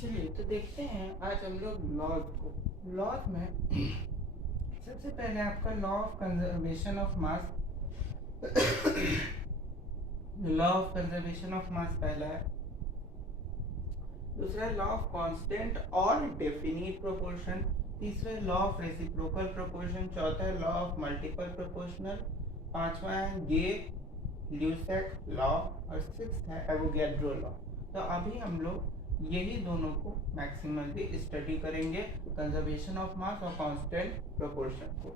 चलिए तो देखते हैं आज हम लोग लॉज को। लॉज में सबसे पहले आपका law of conservation of mass law of conservation of mass पहला है। दूसरा है लॉ ऑफ कांस्टेंट और डेफिनिट प्रोपोर्शन। तीसरा है लॉ ऑफ रेसिप्रोकल प्रोपोर्शन। चौथा है लॉ ऑफ मल्टीपल प्रोपोर्शनल। पांचवा है गे-ल्यूसेक लॉ और सिक्स्थ है एवोगैड्रो लॉ। तो अभी हम लोग यही दोनों को मैक्सिमली स्टडी करेंगे, कंजर्वेशन ऑफ मास और कांस्टेंट प्रोपोर्शन को।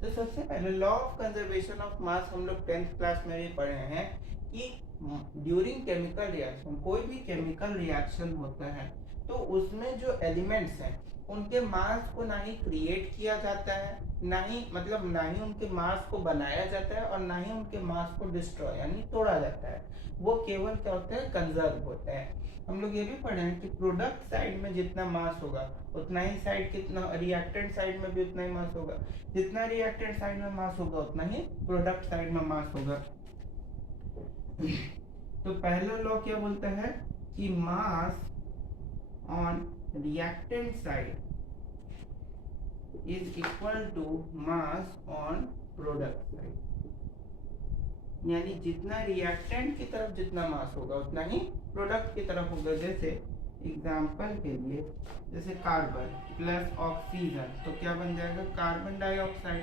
तो सबसे पहले law of conservation of mass हम लोग 10th क्लास में भी पढ़े हैं कि ड्यूरिंग केमिकल रिएक्शन, कोई भी केमिकल रिएक्शन होता है तो उसमें जो एलिमेंट्स हैं उनके मास को ना ही क्रिएट किया जाता है, ना ही उनके मास को बनाया जाता है और ना ही उनके मास को डिस्ट्रॉय यानी तोड़ा जाता है। वो केवल क्या होता है, कंजर्व होते हैं। हम लोग ये भी पढ़े हैं कि प्रोडक्ट साइड में जितना मास होगा उतना ही साइड कितना रिएक्टेंट साइड में भी उतना ही मास होगा, जितना रिएक्टेंट साइड में मास होगा उतना ही प्रोडक्ट साइड में मास होगा। तो पहला लॉ क्या बोलता है कि mass on reactant side is equal to mass on product side, यानी जितना रिएक्टेंट की तरफ जितना मास होगा उतना ही प्रोडक्ट की तरफ होगा। जैसे एग्जांपल के लिए, जैसे कार्बन प्लस ऑक्सीजन तो क्या बन जाएगा, कार्बन डाइऑक्साइड।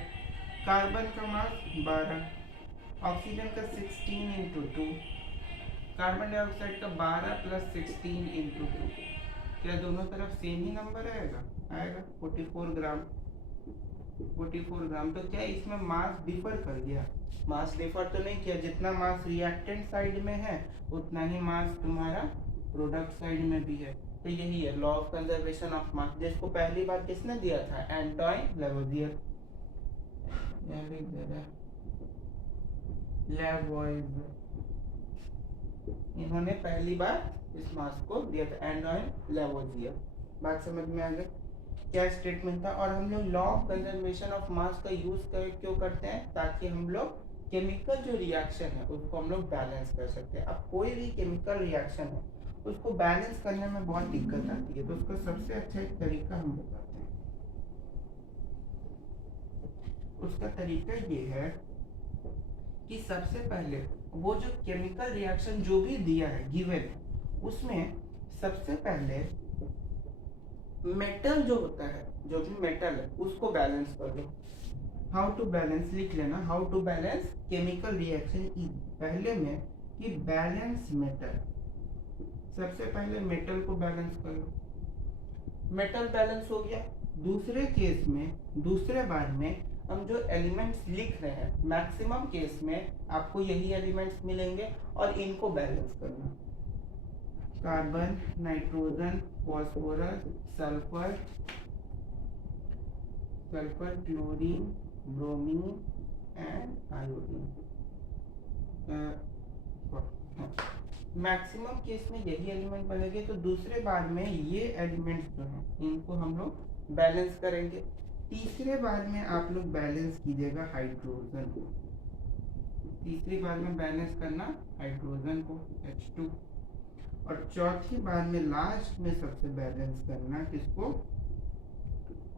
कार्बन का मास 12, ऑक्सीजन का 16 इंटू 2, कार्बन डाइऑक्साइड का 12 प्लस 16 इंटू 2, क्या दोनों तरफ सेम ही नंबर आएगा? 44 ग्राम। 44 ग्राम। तो क्या इसमें मास डिफर कर गया? मास डिफर तो नहीं किया, जितना मास रिएक्टेंट साइड में है उतना ही मास तुम्हारा प्रोडक्ट साइड में भी है। तो यही है law of conservation of mass, जिसको पहली बार किसने दिया था? Antoine Lavoisier. इन्होंने पहली बार इस मास को दिया था, एंटोइन लेवोजियर। बात समझ में आ गई? क्या स्टेटमेंट था? और हम लोग law of conservation of mass का यूज क्यों करते हैं? ताकि हम लोग केमिकल जो रिएक्शन है उसको हम लोग बैलेंस कर सकते हैं। अब कोई भी केमिकल रिएक्शन है उसको बैलेंस करने में बहुत दिक्कत आती है, तो उसका सबसे अच्छा एक तरीका हम बताते हैं। उसका तरीका ये है कि सबसे पहले वो जो केमिकल रिएक्शन जो भी दिया है गिवन, उसमें सबसे पहले मेटल जो होता है, जो भी मेटल है उसको बैलेंस कर लो। हाउ टू बैलेंस लिख लेना, how to balance chemical reaction is, पहले में कि बैलेंस मेटल। सबसे पहले मेटल को बैलेंस कर लो, मेटल बैलेंस हो गया। दूसरे केस में, दूसरे बार में हम जो एलिमेंट्स लिख रहे हैं मैक्सिमम केस में आपको यही एलिमेंट्स मिलेंगे और इनको बैलेंस करना। Carbon, nitrogen, phosphorus, sulphur, chlorine, bromine and iodine. Maximum case में यही एलिमेंट बनेंगे। तो दूसरे बार में ये एलिमेंट्स जो हैं इनको हम लोग बैलेंस करेंगे। तीसरे बार में आप लोग बैलेंस कीजिएगा हाइड्रोजन को। तीसरी बार में बैलेंस करना हाइड्रोजन को, H2। और चौथी बार में लास्ट में सबसे बैलेंस करना किसको?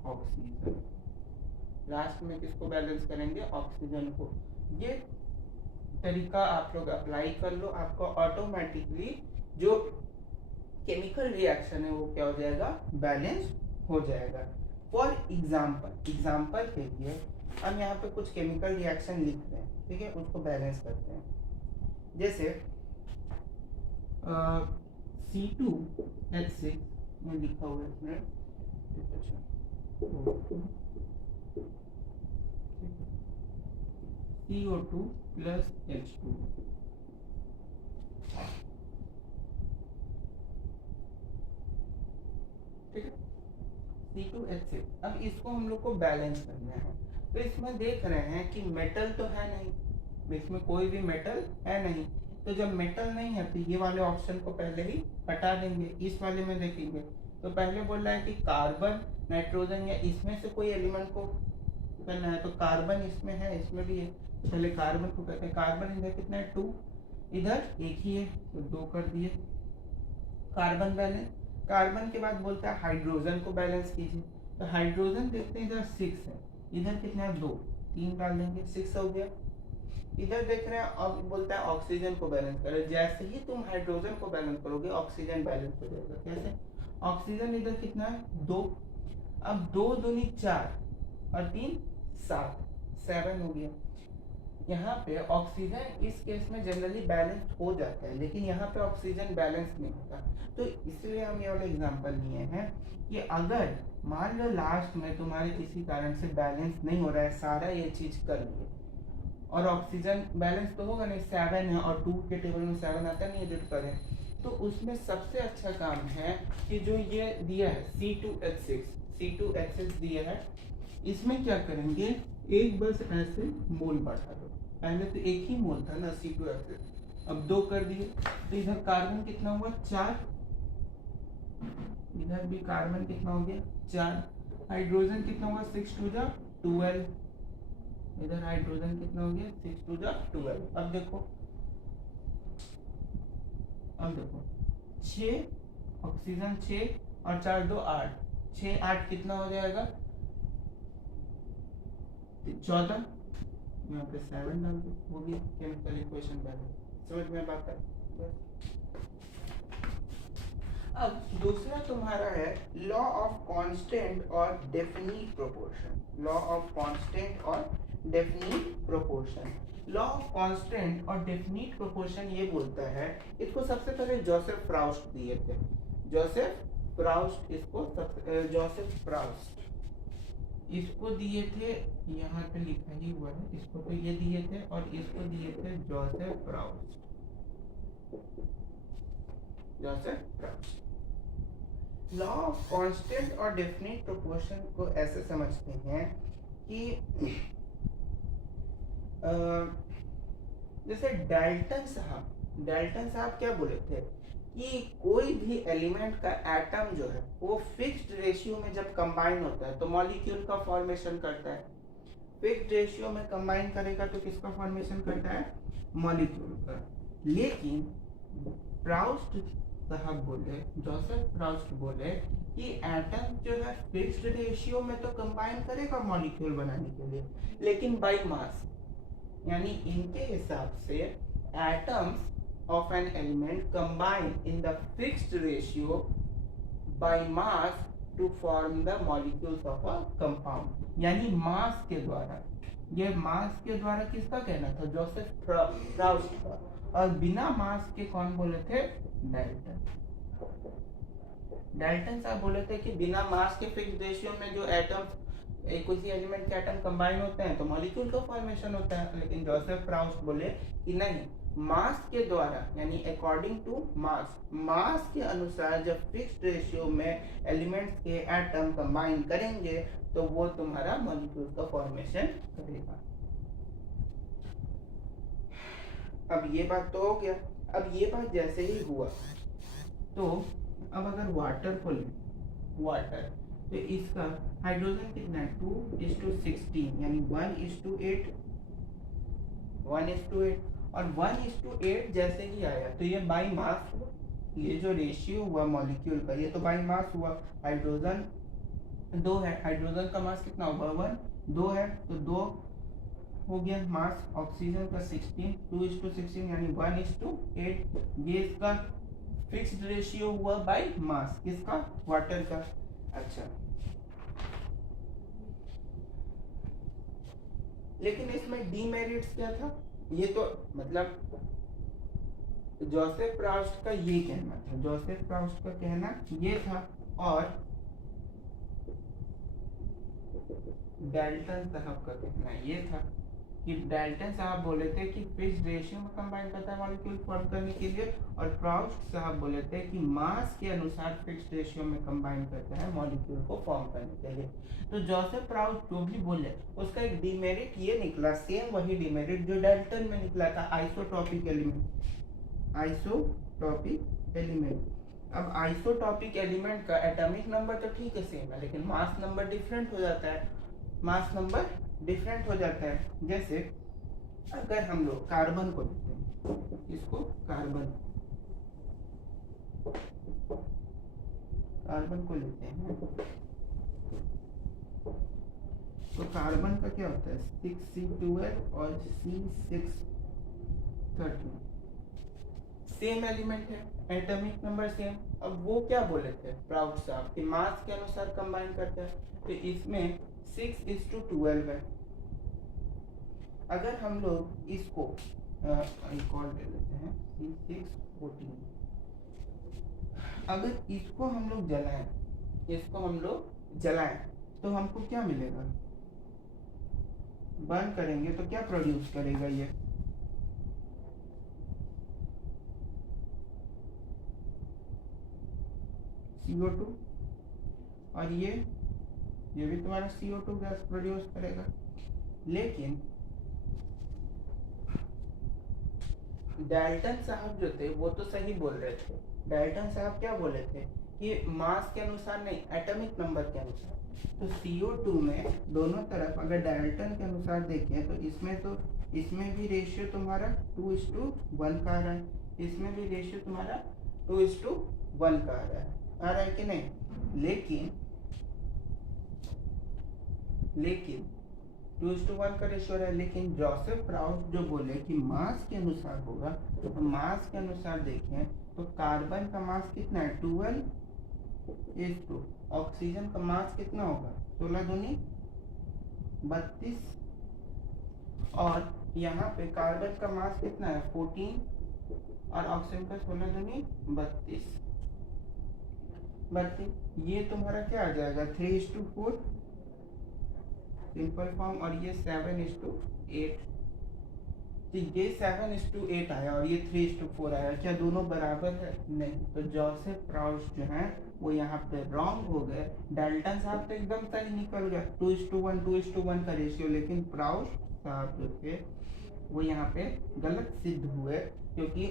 ऑक्सीजन। लास्ट में किसको बैलेंस करेंगे? ऑक्सीजन को। ये तरीका आप लोग अप्लाई कर लो, आपको ऑटोमेटिकली जो केमिकल रिएक्शन है वो क्या हो जाएगा? बैलेंस हो जाएगा। फॉर एग्जाम्पल के लिए हम यहाँ पे कुछ केमिकल रिएक्शन लिख रहे हैं, ठीक है, उसको बैलेंस करते हैं। जैसे C2H6 में लिखा हुआ है इसमें, CO2 प्लस H2, ठीक है, C2H6। अब इसको हम लोग को बैलेंस करना है। तो इसमें देख रहे हैं कि मेटल तो है नहीं, इसमें कोई भी मेटल है नहीं। तो जब मेटल नहीं है तो ये वाले ऑप्शन को पहले ही हटा देंगे। इस वाले में देखेंगे तो पहले बोल रहा है कि कार्बन, नाइट्रोजन या इसमें से कोई एलिमेंट को करना है। तो कार्बन इसमें है, इसमें भी है, तो पहले कार्बन को कहते हैं। कार्बन इधर कितना है? 2, इधर एक ही है तो 2 कर दिए। Carbon balance. कार्बन के बाद बोलता है हाइड्रोजन को बैलेंस कीजिए, तो हाइड्रोजन देखते हैं इधर 6 है, इधर कितना है 2, 3 डाल देंगे 6 हो गया। इधर देख रहे हैं अब बोलता है ऑक्सीजन को बैलेंस करो, जैसे ही तुम हाइड्रोजन को बैलेंस करोगे ऑक्सीजन बैलेंस हो जाएगा। कैसे? ऑक्सीजन इधर कितना है 2, अब 2 दूनी 4 और 3 7, 7 हो गया। यहाँ पे ऑक्सीजन इस केस में जनरली बैलेंस हो जाता है, लेकिन यहाँ पे ऑक्सीजन बैलेंस नहीं होता, तो इसलिए हम ये वाला एग्जांपल लिए हैं कि अगर मान लो लास्ट में तुम्हारे किसी कारण से बैलेंस नहीं हो रहा है, सारा ये चीज कर लिए और ऑक्सीजन बैलेंस तो होगा नहीं, 7 है और 2 के टेबल में 7 आता नहीं एडिट करें, तो उसमें सबसे अच्छा काम है कि जो ये दिया है C2H6 दिया है, इसमें क्या करेंगे, एक बस ऐसे मोल बढ़ा दो, पहले तो एक ही मोल था ना C2H6, अब 2 कर दिए, तो इधर कार्बन कितना हुआ 4, इधर भी कार्बन कितना हो गया 4, हाइड्रोजन कितना हुआ 6 2 जा 12, इधर हाइड्रोजन कितना हो गया 6 2 जा 12। अब देखो 6 ऑक्सीजन 6 और 4 2 8, 6 8 कितना हो जाएगा 14, यहाँ पे 7 डाल दो, हो गया केमिकल इक्वेशन बैलेंस। समझ में बात है? अब दूसरा तुम्हारा है लॉ ऑफ कांस्टेंट और definite proportion. Law of constant और definite proportion. Law of constant और डेफिनिट प्रोपोर्शन ये बोलता है, इसको सबसे पहले जोसेफ फ्राउस्ट दिए थे, जोसेफ फ्राउस्ट इसको दिए थे, यहाँ पे लिखा ही हुआ है, इसको तो ये दिए थे और इसको दिए थे जोसेफ फ्राउस्ट। लॉ ऑफ कांस्टेंट और डेफिनिट प्रोपोर्शन को ऐसे समझते हैं कि जैसे डाल्टन साहब क्या बोले थे कि कोई भी एलिमेंट का एटम जो है वो फिक्स्ड रेशियो में जब कंबाइन होता है तो मॉलिक्यूल का फॉर्मेशन करता है। फिक्स्ड रेशियो में कंबाइन करेगा तो किसका फॉर्मेशन करता है, मॉलिक्यूल का। लेकिन जोसेफ फ्राउस्ट बोले कि एटम जो है फिक्स्ड रेशियो में तो कंबाइन करेगा मॉलिक्यूल बनाने के लिए, लेकिन बाय मास, यानी इनके हिसाब से atoms of an element combine in the fixed ratio by mass to form the molecules of a compound। यानी मास के द्वारा, ये मास के द्वारा किसका कहना था, जोसेफ फ्राउस्ट का, और बिना मास के कौन बोले थे, डाल्टन साहब बोले थे कि बिना मास के फिक्स्ड रेशियो में जो एटम्स किसी एलिमेंट के एटम कंबाइन होते हैं तो मॉलिक्यूल का फॉर्मेशन होता है। लेकिन जोसेफ फ्राउस्ट बोले कि नहीं, मास के द्वारा, यानी अकॉर्डिंग टू मास के अनुसार जब फिक्स्ड रेशियो में एलिमेंट्स के एटम कंबाइन करेंगे तो वो तुम्हारा मॉलिक्यूल का फॉर्मेशन करेगा। अब ये बात तो हो गया। अब ये बात जैसे ही हुआ तो अब अगर वाटर को लें, वाटर, तो इसका हाइड्रोजन कितना है 2:16, यानी 1:8, 1:8, और 1:8 जैसे ही आया तो ये बाई मास हुआ, ये जो रेशियो हुआ मॉलिक्यूल का ये तो बाई मास हुआ। हाइड्रोजन 2 है, हाइड्रोजन का मास कितना होगा 1, 2 है तो 2 हो गया मास। ऑक्सीजन का 16, 2:16 यानी 1:8, ये इसका फिक्स्ड रेशियो हुआ बाय मास, किसका, वाटर का। अच्छा, लेकिन इसमें डीमेरिट्स क्या था, ये तो मतलब जोसेफ फ्राउस्ट का ये कहना था, जोसेफ फ्राउस्ट का कहना ये था, और डाल्टन साहब का कहना ये था कि डाल्टन साहब बोले थे कि फिक्स्ड रेशियो में कंबाइन करता है मॉलिक्यूल फॉर्म करने के लिए, और फ्राउस्ट साहब बोले थे कि मास के अनुसार फिक्स्ड रेशियो में कंबाइन करता है मॉलिक्यूल को फॉर्म करने के लिए। तो जोसेफ फ्राउस्ट जो भी बोले उसका एक डिमेरिट ये निकला, सेम वही डिमेरिट जो डाल्टन में निकला था, आइसोटॉपिक एलिमेंट। अब आइसोटॉपिक एलिमेंट का एटॉमिक नंबर तो ठीक है सेम है, लेकिन मास नंबर डिफरेंट हो जाता है, जैसे अगर हम लोग कार्बन को लेते हैं, इसको कार्बन, कार्बन को लेते हैं तो कार्बन का क्या होता है 6C12 और C613 सेम एलिमेंट है, एटॉमिक नंबर सेम। अब वो क्या बोले थे प्राउड साहब कि मास के अनुसार कंबाइन करते हैं, तो इसमें 6:12 है। अगर हम लोग इसको एक और ले लेते हैं C614, अगर इसको हम लोग जलाएं तो हमको क्या मिलेगा, बर्न करेंगे तो क्या प्रोड्यूस करेगा ये, CO2, और ये भी तुम्हारा CO2 गैस प्रोड्यूस करेगा। लेकिन डाल्टन साहब जो थे वो तो सही बोल रहे थे। डाल्टन साहब क्या बोले थे कि मास के अनुसार नहीं, एटॉमिक नंबर के अनुसार। तो CO2 में दोनों तरफ अगर डाल्टन के अनुसार देखें तो इसमें भी रेशियो तुम्हारा 2:1 का आ रहा है, इसमें भी रेशियो तुम्हारा 2:1 का आ रहा है कि नहीं। लेकिन 2:1 का रेशियो है, लेकिन जोसेफ प्राउड जो बोले कि मास के अनुसार होगा, तो मास के अनुसार देखें तो कार्बन का मास कितना है 12:, ऑक्सीजन का मास कितना होगा 16 दूनी 32, और यहाँ पे कार्बन का मास कितना है 14 और ऑक्सीजन का 16 दूनी 32। ये तुम्हारा क्या आ जाएगा 3:4 सिंपल फॉर्म, और ये 7:8। तो ये 7:8 आया और ये 3:4 आया, क्या दोनों बराबर है? नहीं। तो जोसेफ प्राउड जो है वो यहाँ पे रॉन्ग हो गए। डाल्टन साहब तो एकदम सही निकल गया 2:1 का रेशियो, लेकिन प्राउड साहब जो थे वो यहाँ पे गलत सिद्ध हुए, क्योंकि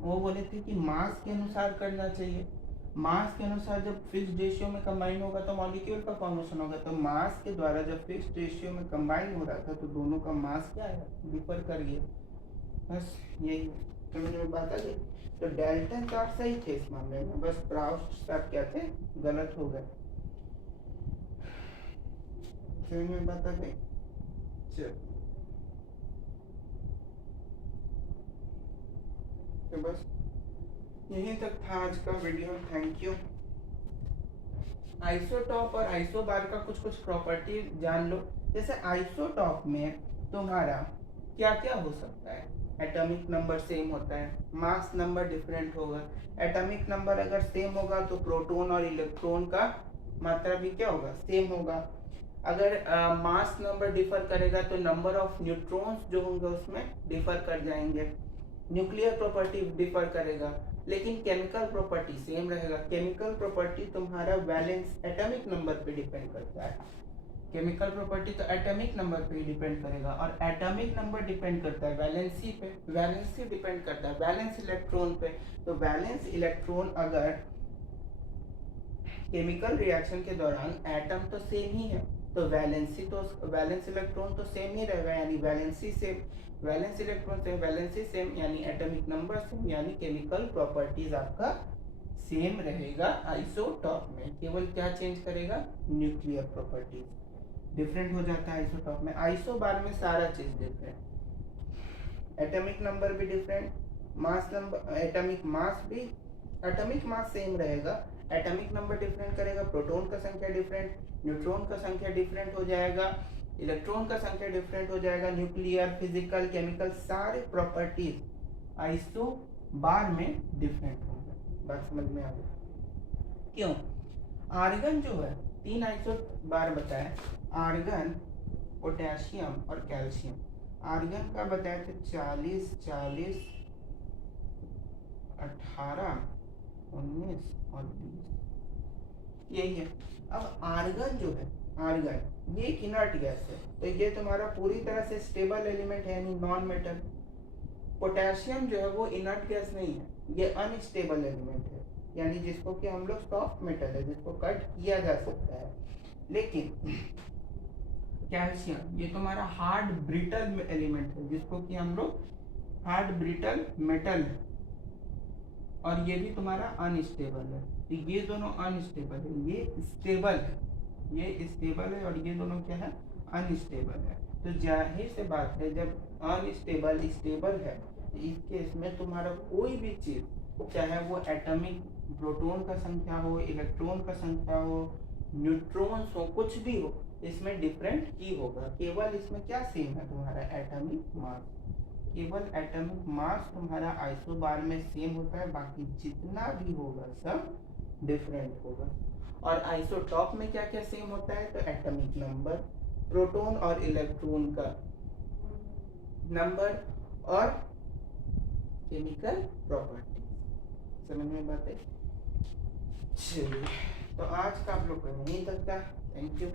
वो बोले थे कि मास के अनुसार करना चाहिए। मास के अनुसार जब फिक्स्ड रेशियो में कंबाइन होगा तो मॉलिक्यूल का फॉर्मेशन होगा, तो मास के द्वारा जब फिक्स्ड रेशियो में कंबाइन हो रहा था तो दोनों का मास क्या है डिफर कर गया। बस यही समझ में बात आ गई। तो डाल्टन साहब सही थे इस मामले में, बस प्राउस्ट साहब क्या थे गलत हो गए। समझ में बात आ गई। चल तो बस यहीं तक था आज का वीडियो। Thank you. आइसोटॉप और आइसोबार का कुछ प्रॉपर्टी जान लो। जैसे आइसोटॉप में तुम्हारा क्या क्या हो सकता है, एटॉमिक नंबर सेम होता है, मास नंबर डिफरेंट होगा। एटॉमिक नंबर अगर सेम होगा तो प्रोटॉन और इलेक्ट्रॉन का मात्रा भी क्या होगा सेम होगा। अगर मास नंबर डिफर करेगा तो नंबर ऑफ न्यूट्रॉन्स जो होंगे उसमें डिफर कर जाएंगे। न्यूक्लियर प्रॉपर्टी डिफर करेगा, लेकिन केमिकल प्रॉपर्टी सेम रहेगा। केमिकल प्रॉपर्टी तुम्हारा वैलेंस एटॉमिक नंबर पे डिपेंड करता है। केमिकल प्रॉपर्टी तो एटॉमिक नंबर पे ही डिपेंड करेगा, और एटॉमिक नंबर डिपेंड करता है वैलेंसी पे, वैलेंसी डिपेंड करता है वैलेंस इलेक्ट्रॉन पे। तो वैलेंस इलेक्ट्रॉन अगर केमिकल रिएक्शन के दौरान एटम तो सेम ही है, तो वैलेंस इलेक्ट्रॉन तो सेम ही रहेगा, यानी valency same, valence electron same, valency same, यानी एटॉमिक नंबर सेम, यानी केमिकल प्रॉपर्टीज आपका सेम रहेगा। आइसोटॉप में केवल क्या चेंज करेगा, न्यूक्लियर प्रॉपर्टीज डिफरेंट हो जाता है आइसोटॉप में। आइसोबार में सारा चीज डिफरेंट, एटॉमिक नंबर भी different, mass number atomic mass same रहेगा, एटॉमिक नंबर डिफरेंट करेगा, प्रोटॉन का संख्या डिफरेंट, न्यूट्रॉन का संख्या डिफरेंट हो जाएगा, इलेक्ट्रॉन का संख्या डिफरेंट हो जाएगा। न्यूक्लियर, फिजिकल, केमिकल सारे प्रॉपर्टीज आइसोबार में डिफरेंट होंगे। बात समझ में आ गई? क्यों? आर्गन जो है 3 आइसोबार बताए, आर्गन, पोटेशियम और कैल्शियम। आर्गन का बताए थे 40, 18, 19 और 20, यही है। अब आर्गन जो है, आर्गन ये इनर्ट गैस है, तो ये तुम्हारा पूरी तरह से स्टेबल एलिमेंट है, यानी नॉन मेटल। पोटेशियम जो है वो इनर्ट गैस नहीं है, ये अनस्टेबल एलिमेंट है, यानी जिसको कि हम लोग सॉफ्ट मेटल है, जिसको कट किया जा सकता है। लेकिन कैल्शियम ये तुम्हारा हार्ड ब्रिटल एलिमेंट है, जिसको कि हम लोग हार्ड ब्रिटल मेटल और ये भी तुम्हारा अनस्टेबल है। तो ये दोनों अनस्टेबल है, ये स्टेबल है, ये स्टेबल है और ये दोनों क्या है, अनस्टेबल है। तो जाहिर से बात है जब अनस्टेबल स्टेबल है तो इस केस में तुम्हारा कोई भी चीज, चाहे वो एटॉमिक प्रोटॉन का संख्या हो, इलेक्ट्रॉन का संख्या हो, न्यूट्रॉन्स हो, कुछ भी हो, इसमें डिफरेंट ही होगा। केवल इसमें क्या सेम है, तुम्हारा एटॉमिक मास, केवल एटॉमिक मास तुम्हारा आइसोबार में सेम होता है, बाकी जितना भी होगा सब डिफरेंट होगा। और आइसोटॉप में क्या क्या सेम होता है, तो एटॉमिक नंबर, प्रोटॉन और इलेक्ट्रॉन का नंबर और केमिकल प्रॉपर्टी। समझ में बात है? चलिए, तो आज का आप लोग का यहीं तक था। Thank you.